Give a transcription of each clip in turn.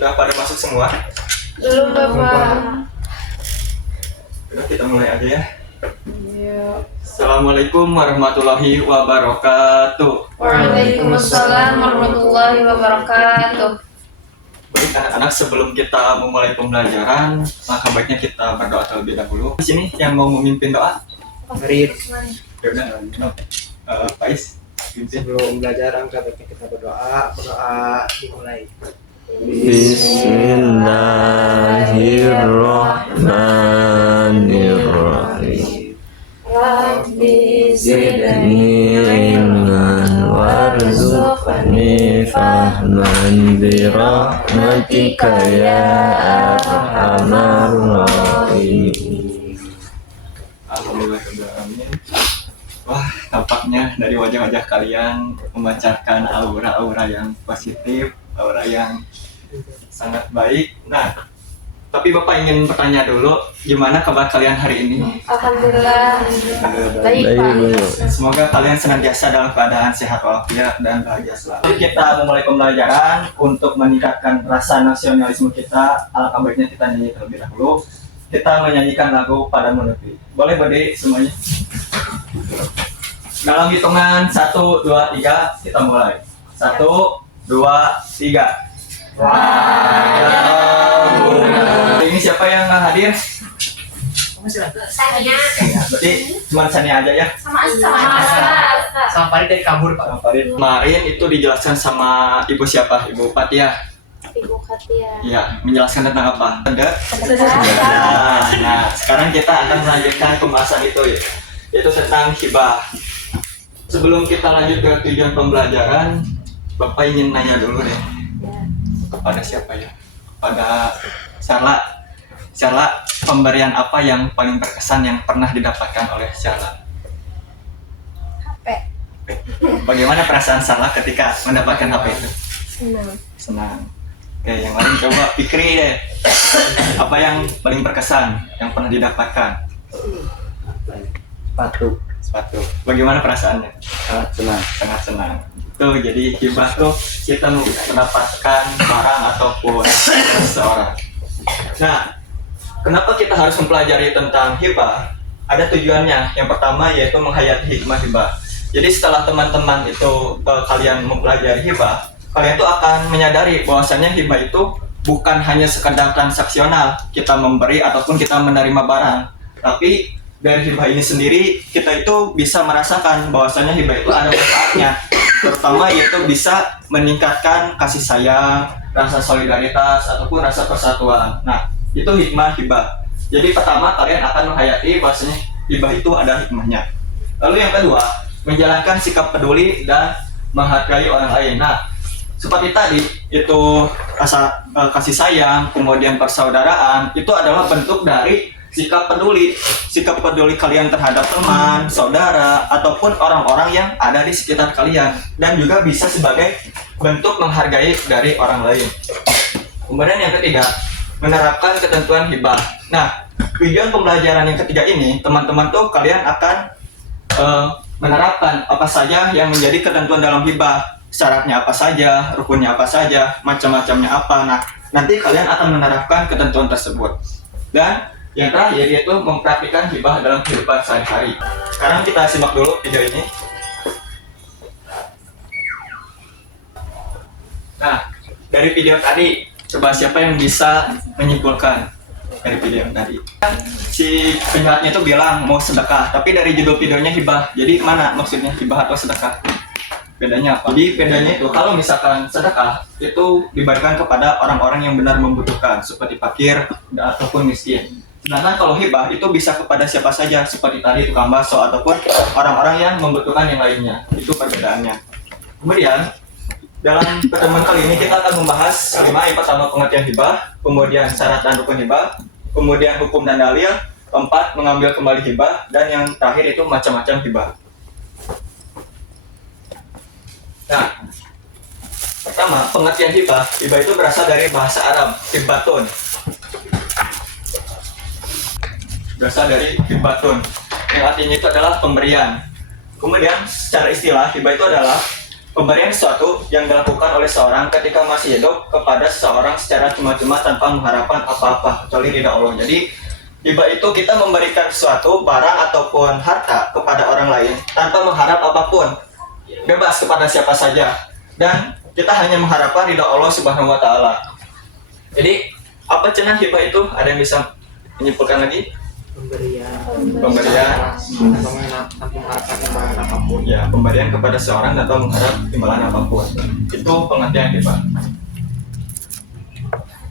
Sudah pada masuk semua? Belum, Bapak. Udah, kita mulai aja ya. Iya. Assalamualaikum warahmatullahi wabarakatuh. Waalaikumsalam warahmatullahi wabarakatuh. Baik anak-anak, sebelum kita memulai pembelajaran, maka baiknya kita berdoa terlebih dahulu. Di sini yang mau memimpin doa? Mari Yaudah, Faiz, pimpin. sebelum belajar baiknya kita berdoa dimulai. Bismillahirrahmanirrahim. Rabbi Zidni ilman warzuqni fahman birahmatika ya arhamar rahimin. Alhamdulillah. Wah, tampaknya dari wajah-wajah kalian memancarkan aura-aura yang positif, aura yang sangat baik. Nah, tapi Bapak ingin bertanya dulu, gimana kabar kalian hari ini? Alhamdulillah. Baik, Pak. Semoga kalian senantiasa dalam keadaan sehat walafiat dan bahagia selalu. Kita memulai pembelajaran untuk meningkatkan rasa nasionalisme kita. Alangkah baiknya kita nyanyi terlebih dahulu. Kita menyanyikan lagu Padamu Negeri. Boleh berdiri semuanya? Dalam hitungan 1, 2, 3 kita mulai. 1, 2, 3. Ini siapa yang hadir? Saya. Ya, berarti cuma Sania aja ya. Sama. Sama Farid dari kabur Pak. Kemarin itu dijelaskan sama Ibu siapa? Ibu Fatia. Ibu Katia. Ya, menjelaskan tentang apa? Ada? Sudah. Nah, sekarang kita akan melanjutkan pembahasan itu ya. Yaitu tentang hibah. Sebelum kita lanjut ke tujuan pembelajaran, Bapak ingin nanya dulu deh. Kepada siapa ya? Pada Syarla, pemberian apa yang paling berkesan yang pernah didapatkan oleh Syarla? HP. Bagaimana perasaan Syarla ketika mendapatkan HP itu? Senang. Senang. Oke, yang lain coba pikiri deh. Apa yang paling berkesan yang pernah didapatkan? Sepatu. Bagaimana perasaannya? Sangat senang. Tuh, jadi hibah tuh kita mendapatkan barang ataupun seseorang. Nah, kenapa kita harus mempelajari tentang hibah? Ada tujuannya. Yang pertama yaitu menghayati hikmah hibah. Jadi setelah teman-teman itu kalian mempelajari hibah, kalian tuh akan menyadari bahwasanya hibah itu bukan hanya sekedar transaksional, kita memberi ataupun kita menerima barang, tapi dari hibah ini sendiri kita itu bisa merasakan bahwasanya hibah itu ada manfaatnya, terutama yaitu bisa meningkatkan kasih sayang, rasa solidaritas ataupun rasa persatuan. Nah, itu hikmah hibah. Jadi pertama kalian akan menghayati bahwasanya hibah itu ada hikmahnya. Lalu yang kedua, menjalankan sikap peduli dan menghargai orang lain. Nah, seperti tadi itu rasa kasih sayang, kemudian persaudaraan itu adalah bentuk dari sikap peduli kalian terhadap teman, saudara, ataupun orang-orang yang ada di sekitar kalian, dan juga bisa sebagai bentuk menghargai dari orang lain. Kemudian yang ketiga, menerapkan ketentuan hibah. Nah, tujuan pembelajaran yang ketiga ini, teman-teman tuh kalian akan menerapkan apa saja yang menjadi ketentuan dalam hibah, syaratnya apa saja, rukunnya apa saja, macam-macamnya apa. Nah, nanti kalian akan menerapkan ketentuan tersebut. Dan yang terakhir yaitu mempraktikkan hibah dalam kehidupan sehari-hari. Sekarang kita simak dulu video ini. Nah, dari video tadi, coba siapa yang bisa menyimpulkan dari video yang tadi? Si penjahatnya itu bilang mau sedekah, tapi dari judul videonya hibah. Jadi mana maksudnya hibah atau sedekah? Bedanya apa? Jadi bedanya itu kalau misalkan sedekah itu diberikan kepada orang-orang yang benar membutuhkan, seperti fakir ataupun miskin. Sedangkan kalau hibah itu bisa kepada siapa saja, seperti tadi tukang bakso ataupun orang-orang yang membutuhkan yang lainnya. Itu perbedaannya. Kemudian dalam pertemuan kali ini kita akan membahas 5. Yang pertama pengertian hibah, kemudian syarat dan rukun hibah, kemudian hukum dan dalil, 4 mengambil kembali hibah, dan yang terakhir itu macam-macam hibah. Nah, pertama pengertian hibah. Hibah itu berasal dari bahasa Arab, hibatun. Berasal dari hibatun, yang artinya itu adalah pemberian. Kemudian secara istilah hibah itu adalah pemberian sesuatu yang dilakukan oleh seorang ketika masih hidup kepada seseorang secara cuma-cuma tanpa mengharapkan apa-apa kecuali ridha Allah. Jadi hibah itu kita memberikan sesuatu barang ataupun harta kepada orang lain tanpa mengharap apapun, bebas kepada siapa saja, dan kita hanya mengharapkan ridha Allah Subhanahu wa taala. Jadi apa cenah hibah itu? Ada yang bisa menyimpulkan lagi? Pemberian tanpa mengharapkan imbalan apapun. ya, pemberian kepada seorang tanpa mengharap imbalan apapun. Itu pengertian hibah.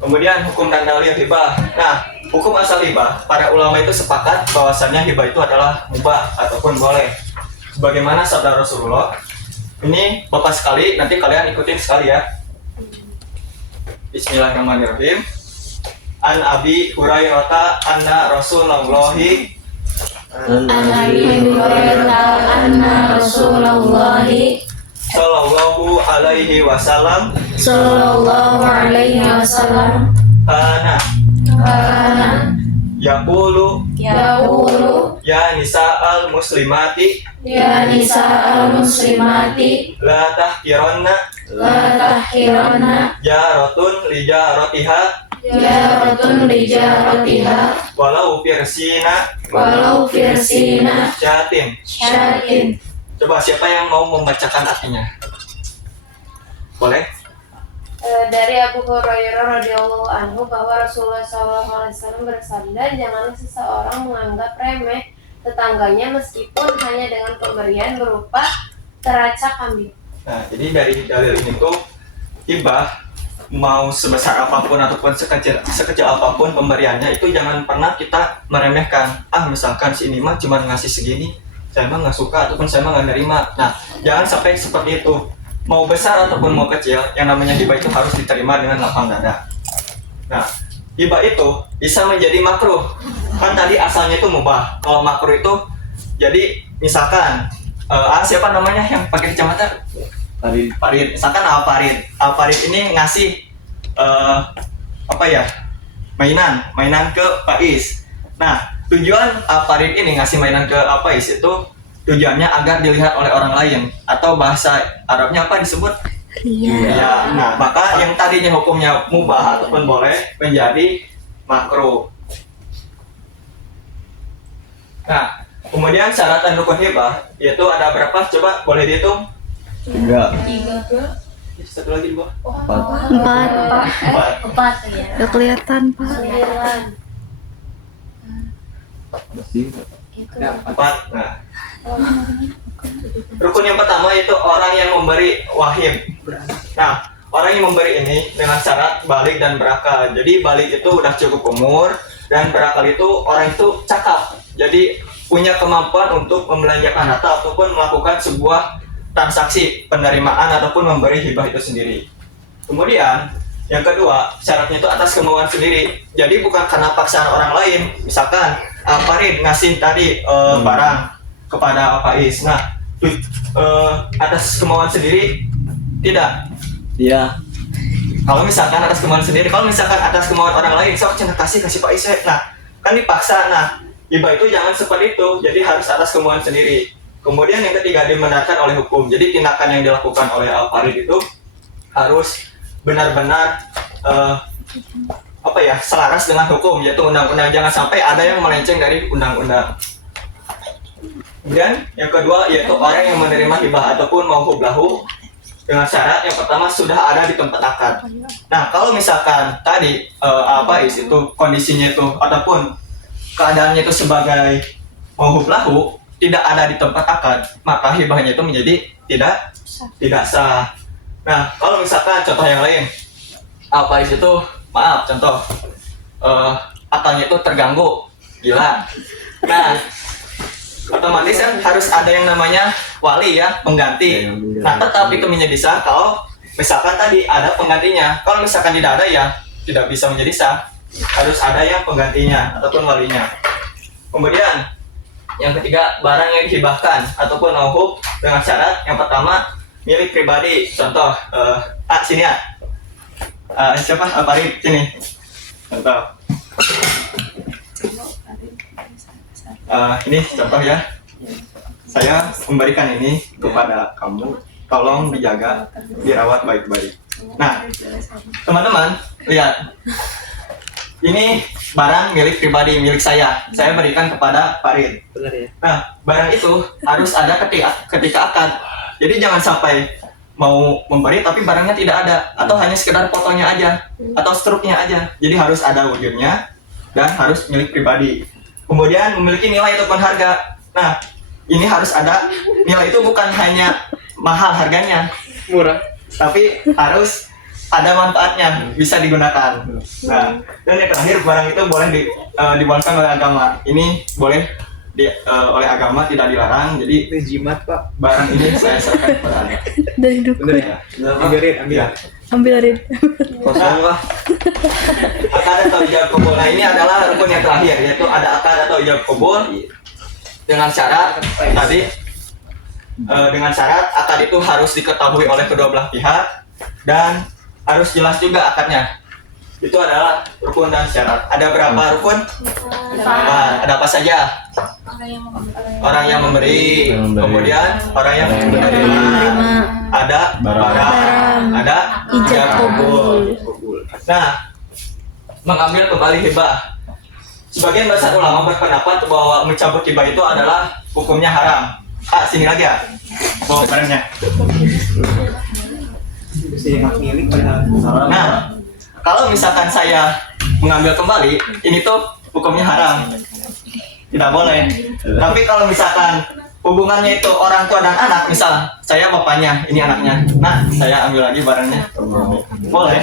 Kemudian hukum dan dalil hibah. Nah, hukum asal hibah, para ulama itu sepakat bahwasannya hibah itu adalah mubah ataupun boleh. Sebagaimana sabda Rasulullah. Ini bapak sekali, nanti kalian ikutin sekali ya. Bismillahirrahmanirrahim. An Abi Hurairah anna Rasulullahi An Abi Hurairah anna Rasulullah sallallahu alaihi wasallam sallallahu alaihi wasallam kana yaqulu yaqulu ya nisa'al muslimati ya nisa'al muslimati la tahkiranna la tahkiranna jaratun li jaratiha jaratun li jaratiha walau firsina walau firsina syatin. syatin. Coba siapa yang mau membacakan artinya? Boleh? Dari Abu Hurairah radhiyallahu anhu bahwa Rasulullah SAW bersabda, janganlah seseorang menganggap remeh tetangganya meskipun hanya dengan pemberian berupa teracak kambing. Nah, jadi dari dalil ini tuh hibah mau sebesar apapun ataupun sekecil apapun pemberiannya itu jangan pernah kita meremehkan. Misalkan si ini mah cuma ngasih segini, saya mah nggak suka ataupun saya mah nggak nerima. Nah, jangan sampai seperti itu. Mau besar ataupun mau kecil, yang namanya hibah itu harus diterima dengan lapang dada. Nah, hibah itu bisa menjadi makruh. Kan tadi asalnya itu mubah. Kalau makruh itu, jadi misalkan, siapa namanya yang pakai kacamata? Farid. Misalkan Farid ini ngasih mainan ke Faiz. Nah, tujuan Farid ini ngasih mainan ke Faiz itu tujuannya agar dilihat oleh orang lain, atau bahasa Arabnya apa disebut? Ya. Nah, maka yang tadinya hukumnya mubah ataupun boleh menjadi makruh. Nah, kemudian syarat dan rukun hibah yaitu ada berapa? Coba boleh dihitung? 3. Satu lagi di bawah. Empat ya. Udah kelihatan, Pak. 9. Empat. Nah, rukun yang pertama itu orang yang memberi wahib. Nah, orang yang memberi ini dengan syarat balik dan berakal. Jadi balik itu udah cukup umur, dan berakal itu orang itu cakap. Jadi punya kemampuan untuk membelanjakan harta ataupun melakukan sebuah transaksi penerimaan ataupun memberi hibah itu sendiri. Kemudian yang kedua, syaratnya itu atas kemauan sendiri. Jadi bukan karena paksaan orang lain. Misalkan Farid ngasih tadi barang kepada Faiz. Nah, atas kemauan sendiri tidak. Iya. Kalau misalkan atas kemauan sendiri, kalau misalkan atas kemauan orang lain, sok cina kasih Faiz. Nah, kan dipaksa. Nah, hibah itu jangan seperti itu. Jadi harus atas kemauan sendiri. Kemudian yang ketiga, dibenarkan oleh hukum. Jadi tindakan yang dilakukan oleh Farid itu harus benar-benar selaras dengan hukum, yaitu undang-undang. Jangan sampai ada yang melenceng dari undang-undang. Kemudian yang kedua yaitu orang yang menerima hibah ataupun mauhub lahu dengan syarat yang pertama sudah ada di tempat akad. Nah, kalau misalkan tadi itu kondisinya itu ataupun keadaannya itu sebagai mauhub lahu tidak ada di tempat akad, maka hibahnya itu menjadi tidak sah. Nah, kalau misalkan contoh yang lain, contoh akalnya itu terganggu, hilang. Nah, otomatis kan harus ada yang namanya wali ya, pengganti. Nah, tetap itu menjadi sah kalau misalkan tadi ada penggantinya. Kalau misalkan tidak ada ya tidak bisa menjadi sah. Harus ada yang penggantinya ataupun walinya. Kemudian yang ketiga, barang yang dihibahkan ataupun mauhub dengan syarat yang pertama milik pribadi. Contoh, sini ya. Siapa? Farid, sini. Contoh. Ini contoh ya. Saya memberikan ini kepada kamu tolong dijaga, dirawat baik-baik. Nah, teman-teman, lihat. Ini barang milik pribadi, milik saya. Saya berikan kepada Pak Rid. Benar ya. Nah, barang itu harus ada ketika akad. Jadi jangan sampai mau memberi tapi barangnya tidak ada, atau hanya sekedar fotonya aja atau struknya aja. Jadi harus ada wujudnya dan harus milik pribadi. Kemudian memiliki nilai ataupun harga. Nah, ini harus ada nilai, itu bukan hanya mahal harganya, Murah. tapi harus ada manfaatnya, bisa digunakan. Nah, dan yang terakhir, barang itu boleh dibolehkan oleh agama. Ini boleh oleh agama, tidak dilarang. Jadi Ini jimat pak. barang ini saya serahkan kepada Anda. Dari dukun. Benar ya. Ambil. Ya. Ambil Rid. Kosong lah. Akad atau ijab kabul. Nah, ini adalah rukun yang terakhir, yaitu ada akad atau ijab kabul dengan syarat tadi. Dengan syarat akad itu harus diketahui oleh kedua belah pihak dan harus jelas juga akadnya. Itu adalah rukun dan syarat. Ada berapa rukun? Ada apa saja? Orang yang memberi, kemudian orang yang menerima, ada barang, ada ijab kabul. Nah, mengambil kembali hibah. Sebagian besar ulama berpendapat bahwa mencabut hibah itu adalah hukumnya haram. Sini lagi ya. Bawa barangnya. Bisa hak milik pada. Nah, kalau misalkan saya mengambil kembali, ini tuh hukumnya haram. Tidak boleh. Tapi kalau misalkan hubungannya itu orang tua dan anak, misal saya bapaknya, ini anaknya. Nah, saya ambil lagi barangnya. Boleh.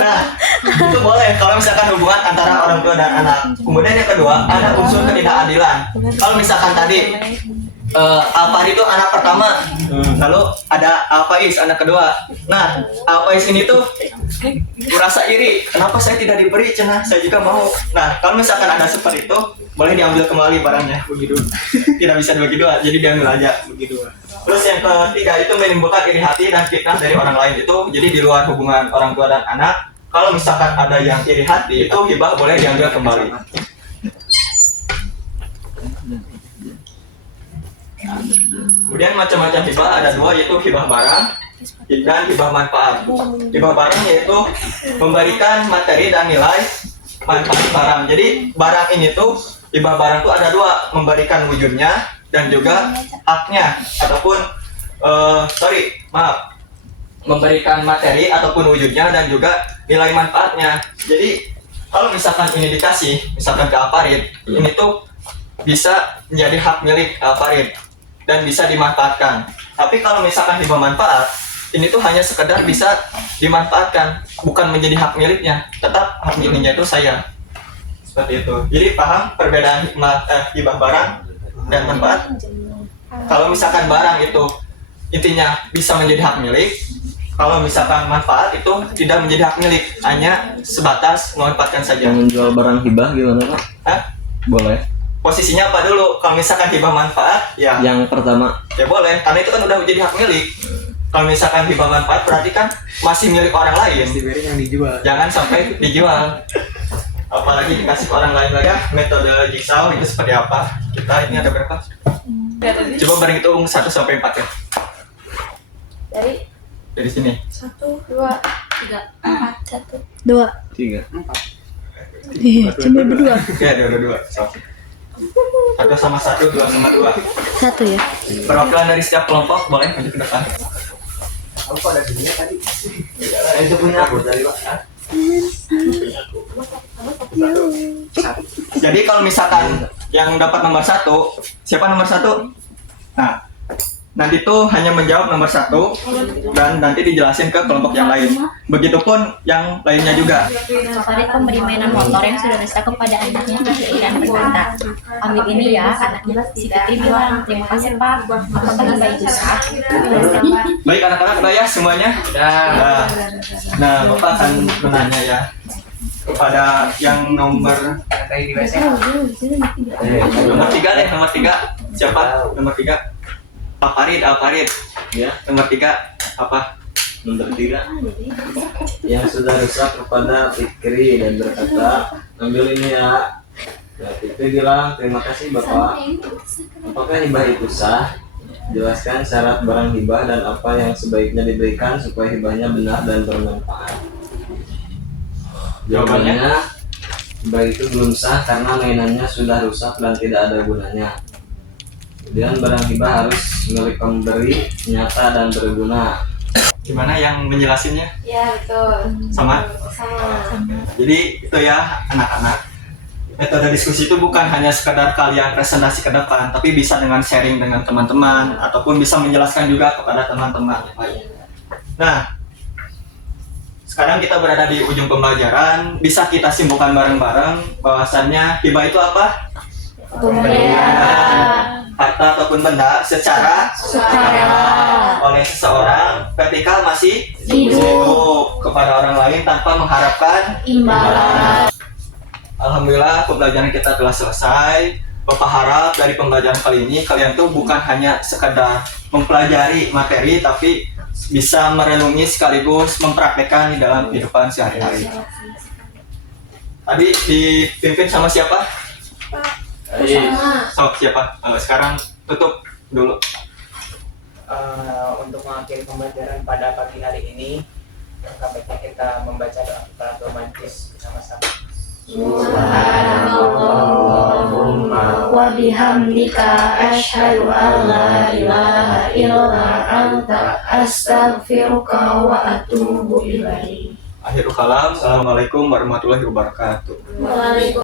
Nah, itu boleh kalau misalkan hubungan antara orang tua dan anak. Kemudian yang kedua, ada unsur ketidakadilan. Kalau misalkan tadi Alfahri itu anak pertama, lalu ada Alfaiz anak kedua. Nah, Alfaiz ini tuh merasa iri, kenapa saya tidak diberi, cenah saya juga mau. Nah, kalau misalkan ada seperti itu, boleh diambil kembali barangnya, begitu. Tidak bisa dibagi dua, jadi diambil aja, begitu. Terus yang ketiga itu menimbulkan iri hati dan fitnah dari orang lain itu, jadi di luar hubungan orang tua dan anak. Kalau misalkan ada yang iri hati, itu hibah boleh diambil kembali. Kemudian macam-macam hibah ada dua, yaitu hibah barang dan hibah manfaat. Hibah barang yaitu memberikan materi dan nilai manfaat barang. Jadi barang ini tuh, hibah barang tuh ada dua, memberikan wujudnya dan juga haknya, ataupun memberikan materi ataupun wujudnya dan juga nilai manfaatnya. Jadi kalau misalkan ini dikasih, misalkan ke Alfarid, ini tuh bisa menjadi hak milik Alfarid dan bisa dimanfaatkan. Tapi kalau misalkan hibah manfaat, ini tuh hanya sekedar bisa dimanfaatkan, bukan menjadi hak miliknya. Tetap hak miliknya itu saya. Seperti itu. Jadi paham perbedaan hibah barang dan manfaat? Kalau misalkan barang itu intinya bisa menjadi hak milik, kalau misalkan manfaat itu tidak menjadi hak milik, hanya sebatas memanfaatkan saja. Yang menjual barang hibah gimana Pak? Hah? Boleh. Posisinya apa dulu? Kalau misalkan hibah manfaat, ya Yang pertama. ya boleh, karena itu kan udah menjadi hak milik. Kalau misalkan hibah manfaat berarti kan masih milik orang lain. Diberi yang dijual. Jangan sampai dijual. Apalagi dikasih ke orang lain lagi ya. Metode jigsaw itu seperti apa? Kita ini ada berapa? Coba bareng hitung 1 sampai 4 ya. Dari sini. 1, 2, 3, 4, 1. 2. 3. Iya, cuma berdua. Ya, dua. So. 1 sama 1, 2 sama 2. 1 ya. Perwakilan dari setiap kelompok boleh maju ke depan. Apa ada di sini tadi? Itu punya aku tadi Pak. Jadi kalau misalkan yang dapat nomor 1, siapa nomor 1? Nah, nanti tuh hanya menjawab nomor 1 dan nanti dijelasin ke kelompok yang lain. Begitupun yang lainnya juga. Farid pemberi mainan motor yang sudah rusak kepada anaknya dan berkata, ambil ini ya. Anaknya si Fitri bilang, terima kasih Pak. Apakah hibah itu sah? Baik anak-anak, udah ya semuanya? Udah. Nah, Bapak akan menanya ya kepada yang nomor Tadi di WC. nomor 3 deh, nomor 3. Siapa? Nomor 3. Alfarid. Ya. Nomor 3 apa? Nomor 3. Yang sudah rusak kepada Fikri dan berkata, ambil ini ya. Nah, Fikri bilang, terima kasih Bapak. Apakah hibah itu sah? Jelaskan syarat barang hibah dan apa yang sebaiknya diberikan supaya hibahnya benar dan bermanfaat. Jawabannya, hibah itu belum sah karena mainannya sudah rusak dan tidak ada gunanya. Kemudian barang hibah harus milik pemberi, nyata dan berguna. Gimana yang menjelasinnya? Ya betul. Sama? Sama. Jadi itu ya anak-anak, metode diskusi itu bukan hanya sekedar kalian presentasi ke depan, tapi bisa dengan sharing dengan teman-teman ataupun bisa menjelaskan juga kepada teman-teman. Nah, sekarang kita berada di ujung pembelajaran, bisa kita simpulkan bareng-bareng bahwasannya hibah itu apa? Pemberian. Harta ataupun benda secara Sukarela. oleh seseorang ketika masih Hidup. kepada orang lain tanpa mengharapkan Imbalan. Alhamdulillah pembelajaran kita telah selesai. Bapak harap dari pembelajaran kali ini kalian tuh bukan hanya sekedar mempelajari materi, tapi bisa merenungi sekaligus mempraktekkan di dalam kehidupan sehari-hari. Tadi dipimpin sama siapa? Sama. Siapa? Sekarang tutup dulu. Untuk mengakhiri pembelajaran pada pagi hari ini, baiknya kita membaca doa kifaratul majlis bersama-sama. Subhanallahumma wa bihamdika asyhadu an la ilaha illa anta astaghfiruka wa atubu ilaik. Akhirul kalam. Assalamualaikum warahmatullahi wabarakatuh. Waalaikumsalam.